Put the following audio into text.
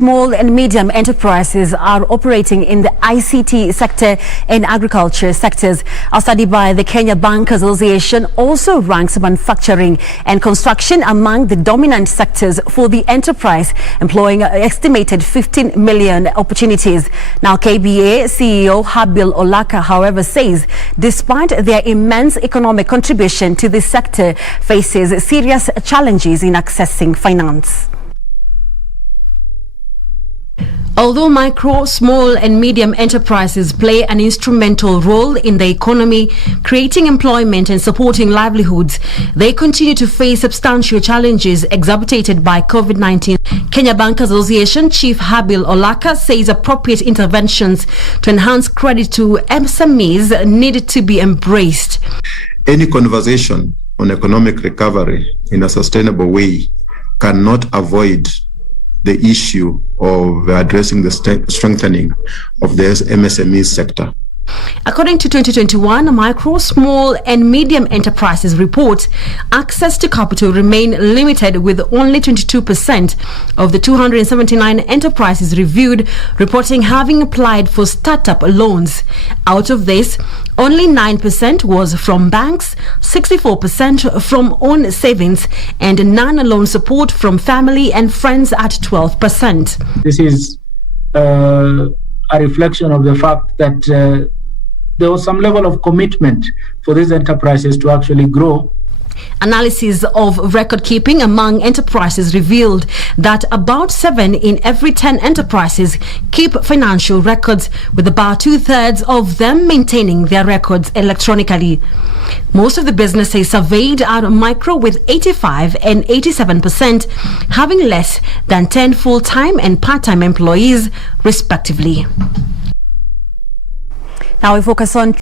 Small and medium enterprises are operating in the ICT sector and agriculture sectors. A study by the Kenya Bankers Association also ranks manufacturing and construction among the dominant sectors for the enterprise, employing an estimated 15 million opportunities. Now, KBA CEO Habil Olaka, however, says despite their immense economic contribution to this sector, faces serious challenges in accessing finance. Although micro, small and medium enterprises play an instrumental role in the economy, creating employment and supporting livelihoods, they continue to face substantial challenges exacerbated by COVID-19. Kenya Bankers Association Chief Habil Olaka says appropriate interventions to enhance credit to SMEs need to be embraced. Any conversation on economic recovery in a sustainable way cannot avoid the issue of addressing the strengthening of the MSME sector. According to 2021 micro, small and medium enterprises report, access to capital remain limited, with only 22% of the 279 enterprises reviewed reporting having applied for startup loans. Out of this, only 9% was from banks, 64% from own savings, and non-loan support from family and friends at 12%. This is a reflection of the fact that there was some level of commitment for these enterprises to actually grow. Analysis of record keeping among enterprises revealed that about 7 in every 10 enterprises keep financial records, with about 2/3 of them maintaining their records electronically. Most of the businesses surveyed are micro, with 85% and 87% having less than 10 full-time and part-time employees respectively. Now we focus on